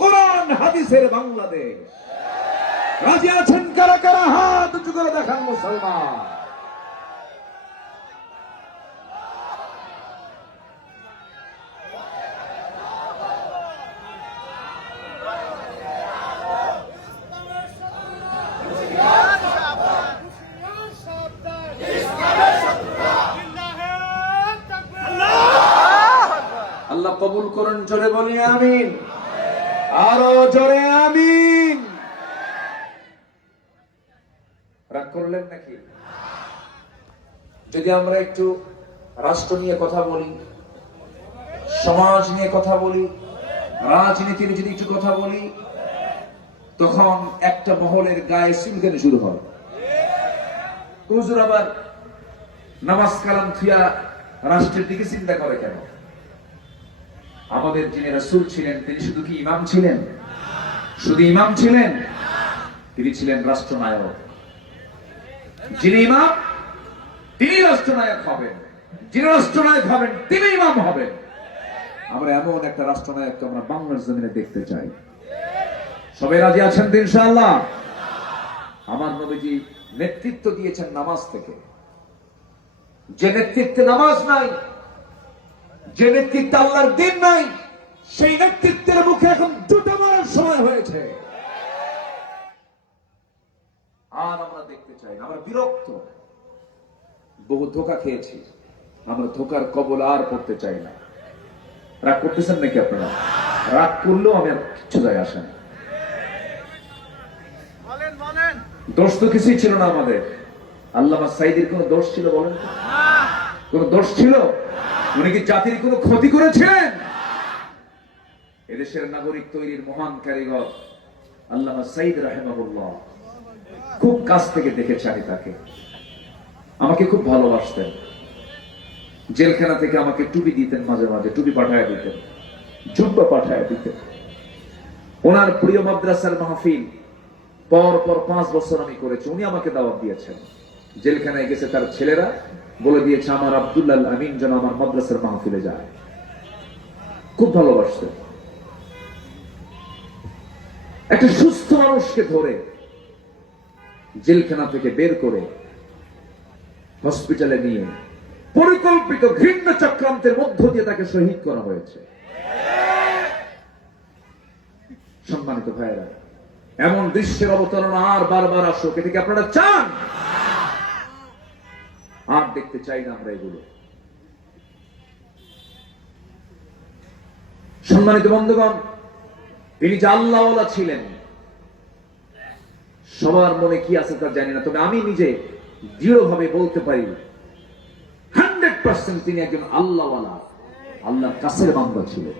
কোরআন হাদিসের বাংলাদেশ। রাজি আছেন কারা কারা? হাত উঁচু করে দেখান মুসলমান। আল্লাহ কবুল করুন, জোরে বলি আমিন, আরো জোরে আমিন। রাগ করলেন নাকি? যদি আমরা একটু রাষ্ট্র নিয়ে কথা বলি, সমাজ নিয়ে কথা বলি, রাজনীতির যদি একটু কথা বলি, তখন একটা মহলের গায়ে চুলকানি শুরু হয়। হুজুর আবার নামাজ কালাম থুয়া রাষ্ট্রের দিকে চিন্তা করে কেন? আমাদের যিনি রাসূল ছিলেন তিনি শুধু কি ইমাম ছিলেন? শুধু ইমাম ছিলেন? তিনি ছিলেন রাষ্ট্রনায়ক। যিনি ইমাম তিনি রাষ্ট্রনায়ক হবেন, যিনি রাষ্ট্রনায়ক হবেন তিনি ইমাম হবেন। আমরা এমন একটা রাষ্ট্রনায়ক আমরা বাংলার জমিনে দেখতে চাই। সবাই রাজি আছেন তো ইনশাআল্লাহ? আমার নবীজি নেতৃত্ব দিয়েছেন নামাজ থেকে। যে নেতৃত্বে নামাজ নাই, যে নেতৃত্বে আল্লাহর দ্বীন নাই, সেই নেতৃত্বের মুখে এখন জুতো মারার সময় হয়েছে। আর আমরা দেখতে চাই না, আমরা বিরক্ত, বহু ধোঁকা খেয়েছি, আমরা ধোঁকার কবল আর পড়তে চাই না। রাগ করতেছেন নাকি আপনারা? রাগ করলেও আমি আর কিচ্ছু যায় আসে না। দোষ তো কিছুই ছিল না আমাদের। আল্লামা সাঈদীর কোন দোষ ছিল বলেন? কোন দোষ ছিল? উনি কি জাতির কোন ক্ষতি করেছিলেন? এদেশের নাগরিক তৈরির মহান কারিগর আল্লামা সাঈদ রাহিমাহুল্লাহ, খুব কাছ থেকে দেখেছি আমি তাকে। আমাকে খুব ভালোবাসতেন। জেলখানা থেকে আমাকে টুপি দিতেন, মাঝে মাঝে টুপি পাঠায় দিতেন, জুব্বা পাঠায় দিতেন। ওনার প্রিয় মাদ্রাসার মাহফিল পর পর 5 বছর আমি করেছি। উনি আমাকে দাওয়াত দিয়েছেন। জেলখানায় গেছে তার ছেলেরা, বলে দিয়েছে আমার আব্দুল্লাহ আমিন যেন আমার মাদ্রাসার মাহফিলে যায়। খুব ভালোবাসতেন। একটা সুস্থ মানুষকে ধরে জেলখানা থেকে বের করে হসপিটালে নিয়ে পরিকল্পিত ঘৃণ্য চক্রান্তের মধ্য দিয়ে তাকে শহীদ করা হয়েছে। সম্মানিত ভাইয়েরা, এমন দৃশ্যের অবতারণা আর বারবার আসুক, এটা কি আপনারা চান? আর দেখতে চাই না আমরা এগুলো। সম্মানিত বন্ধুগণ, তিনি যে আল্লাহওয়ালা ছিলেন, সবার মনে কি আছে তা জানি না, তবে আমি নিজে দৃঢ়ভাবে বলতে পারি 100% তিনি একজন আল্লাহওয়ালা, আল্লাহর কাছের বান্দা ছিলেন।